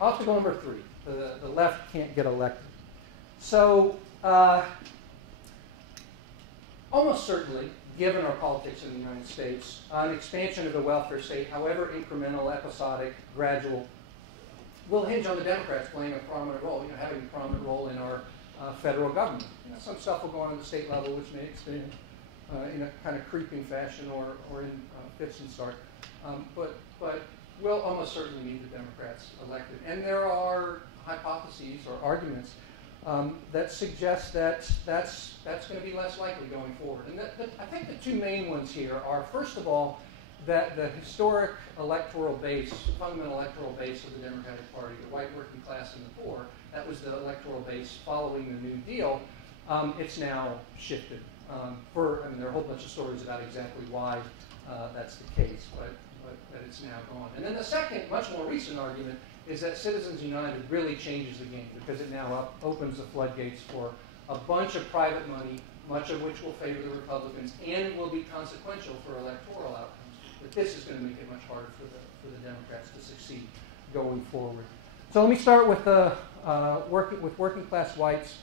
off to goal number 3. The left can't get elected. So, almost certainly, given our politics in the United States, an expansion of the welfare state, however incremental, episodic, gradual, will hinge on the Democrats playing a prominent role, having a prominent role in our federal government. Some stuff will go on at the state level, which may expand in a kind of creeping fashion or in fits and starts. But we'll almost certainly need the Democrats elected. And there are hypotheses or arguments that suggest that that's going to be less likely going forward. And I think the two main ones here are, first of all, that the historic electoral base, fundamental electoral base of the Democratic Party, the white working class and the poor, that was the electoral base following the New Deal. It's now shifted. There are a whole bunch of stories about exactly why that's the case, but that it's now gone. And then the second, much more recent argument is that Citizens United really changes the game because it now opens the floodgates for a bunch of private money, much of which will favor the Republicans and will be consequential for electoral outcomes. But this is going to make it much harder for the Democrats to succeed going forward. So let me start with working class whites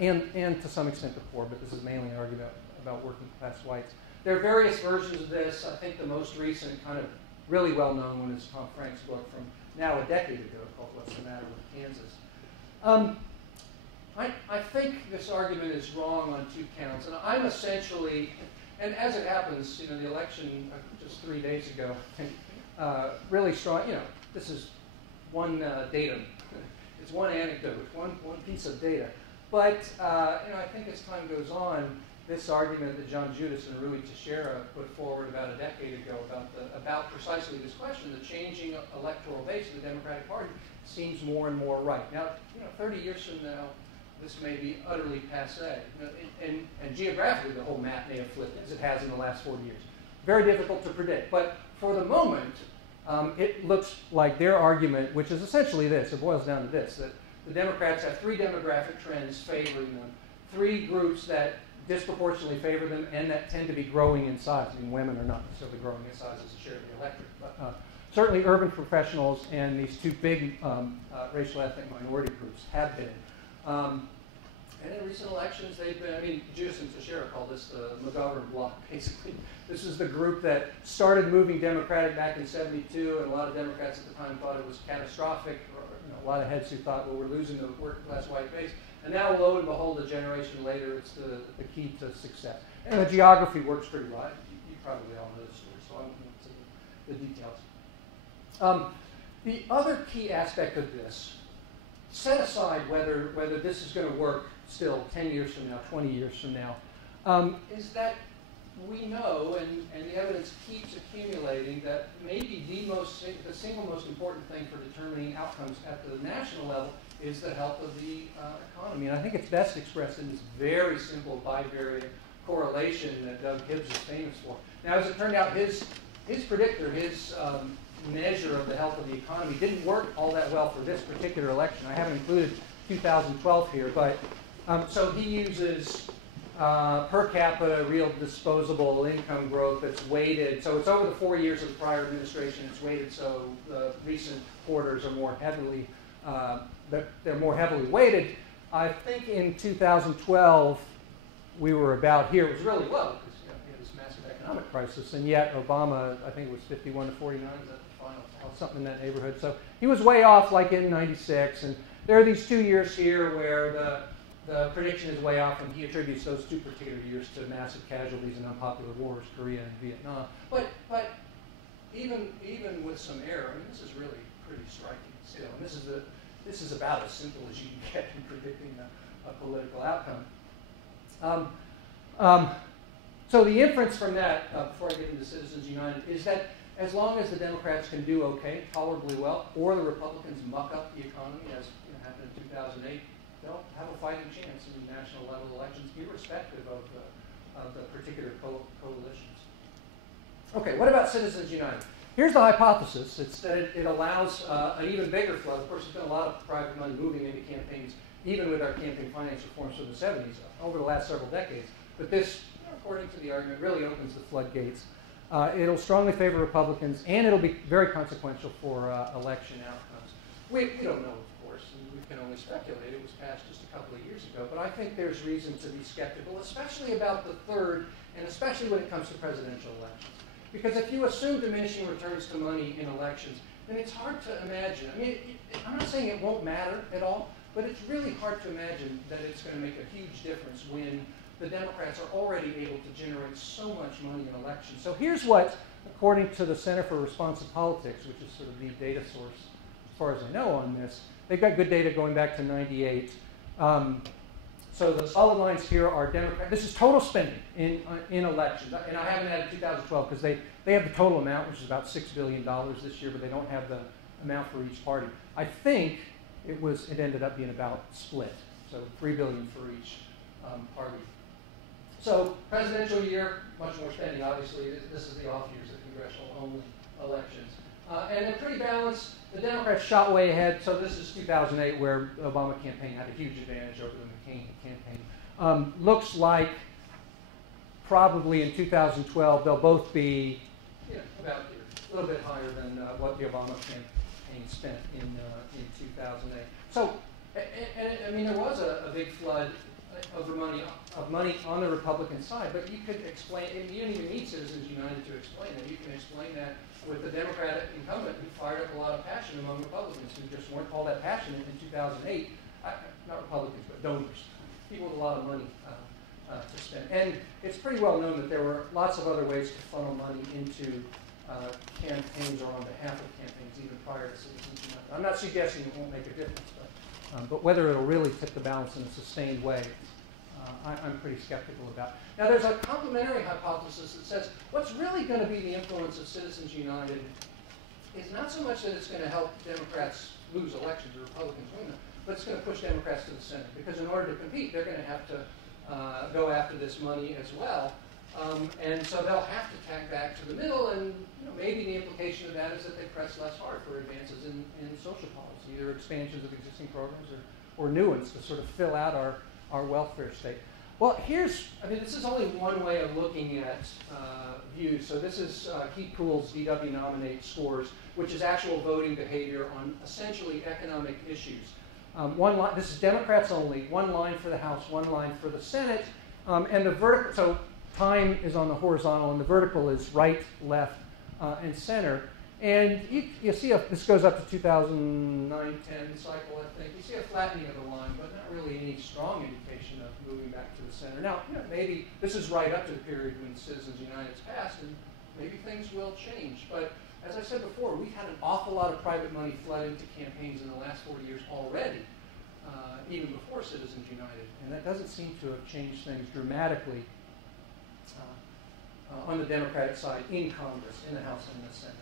and to some extent the poor, but this is mainly an argument about working class whites. There are various versions of this. I think the most recent, kind of really well-known one is Tom Frank's book from now a decade ago called What's the Matter with Kansas? I think this argument is wrong on two counts, and I'm essentially, and as it happens, the election just 3 days ago, really strong. This is one datum. It's one anecdote, one piece of data. But I think as time goes on, this argument that John Judas and Rui Teixeira put forward about a decade ago about precisely this question, the changing electoral base of the Democratic Party, seems more and more right. Now, 30 years from now, this may be utterly passé. And geographically, the whole map may have flipped as it has in the last 40 years. Very difficult to predict. But for the moment, it looks like their argument, which is essentially this, it boils down to this, that the Democrats have 3 demographic trends favoring them, 3 groups that disproportionately favor them and that tend to be growing in size. Women are not necessarily growing in size as a share of the electorate, but certainly urban professionals and these 2 big racial ethnic minority groups have been. And in recent elections, they've been, Judas and Teixeira call this the McGovern bloc, basically. This is the group that started moving Democratic back in '72, and a lot of Democrats at the time thought it was catastrophic. A lot of heads who thought, well, we're losing the working class white base. And now, lo and behold, a generation later, it's the key to success. And the geography works pretty well. You probably all know the story, so I won't get into the details. The other key aspect of this, set aside whether this is going to work still 10 years from now, 20 years from now, is that we know, and the evidence keeps accumulating, that maybe the single most important thing for determining outcomes at the national level is the health of the economy. And I think it's best expressed in this very simple bivariate correlation that Doug Gibbs is famous for. Now, as it turned out, his predictor, his measure of the health of the economy didn't work all that well for this particular election. I haven't included 2012 here, but so he uses per capita real disposable income growth that's weighted. So it's over the 4 years of the prior administration. It's weighted so the recent quarters are more heavily they're more heavily weighted. I think in 2012 we were about here. It was really low because we had this massive economic crisis, and yet Obama, I think it was 51 to 49. Is that the final? Something in that neighborhood. So he was way off, like in '96. And there are these 2 years here where the prediction is way off, and he attributes those 2 particular years to massive casualties in unpopular wars, Korea and Vietnam. But even with some error, this is really pretty striking still. And this is about as simple as you can get in predicting a political outcome. So the inference from that, before I get into Citizens United, is that as long as the Democrats can do okay, tolerably well, or the Republicans muck up the economy, as happened in 2008, they'll have a fighting chance in the national level elections, irrespective of the particular coalitions. Okay, what about Citizens United? Here's the hypothesis. It's that it allows an even bigger flow. Of course, there's been a lot of private money moving into campaigns, even with our campaign finance reforms from the 70s, over the last several decades. But this, according to the argument, really opens the floodgates. It'll strongly favor Republicans, and it'll be very consequential for election outcomes. times. We don't know, of course, and we can only speculate. It was passed just a couple of years ago. But I think there's reason to be skeptical, especially about the third, and especially when it comes to presidential elections. Because if you assume diminishing returns to money in elections, then it's hard to imagine. I mean, I'm not saying it won't matter at all, but it's really hard to imagine that it's going to make a huge difference when the Democrats are already able to generate so much money in elections. So here's what, according to the Center for Responsive Politics, which is sort of the data source, as far as I know on this, they've got good data going back to '98. So the solid lines here are Democrat. This is total spending in elections, and I haven't added 2012 because they have the total amount, which is about $6 billion this year, but they don't have the amount for each party. I think it ended up being about split, so $3 billion for each party. So presidential year, much more spending. Obviously, this is the off years of congressional-only elections, and they're pretty balanced. The Democrats shot way ahead. So this is 2008, where the Obama campaign had a huge advantage over the McCain campaign. Looks like probably in 2012 they'll both be about here, a little bit higher than what the Obama campaign spent in 2008. So, I mean, there was a big flood of money on the Republican side, but you could explain, and you don't even need Citizens United to explain that. You can explain that with the Democratic incumbent who fired up a lot of passion among Republicans who just weren't all that passionate in 2008. Not Republicans, but donors. People with a lot of money to spend. And it's pretty well known that there were lots of other ways to funnel money into campaigns or on behalf of campaigns even prior to Citizens United. I'm not suggesting it won't make a difference, but whether it'll really tip the balance in a sustained way, I'm pretty skeptical about. Now, there's a complementary hypothesis that says what's really going to be the influence of Citizens United is not so much that it's going to help Democrats lose elections or Republicans win them, but it's going to push Democrats to the Senate. Because in order to compete, they're going to have to go after this money as well. And so they'll have to tack back to the middle, and maybe the implication of that is that they press less hard for advances in social policy, either expansions of existing programs or new ones to sort of fill out our welfare state. Well, this is only one way of looking at views. So this is Keith Poole's DW Nominate scores, which is actual voting behavior on essentially economic issues. One line, this is Democrats only, one line for the House, one line for the Senate, and the vertical, so time is on the horizontal and the vertical is right, left, and center. And you see, this goes up to 2009-10 cycle, I think. You see a flattening of the line, but not really any strong indication of moving back to the center. Now, maybe this is right up to the period when Citizens United's passed, and maybe things will change. But as I said before, we've had an awful lot of private money flood into campaigns in the last 40 years already, even before Citizens United. And that doesn't seem to have changed things dramatically on the Democratic side in Congress, in the House and the Senate.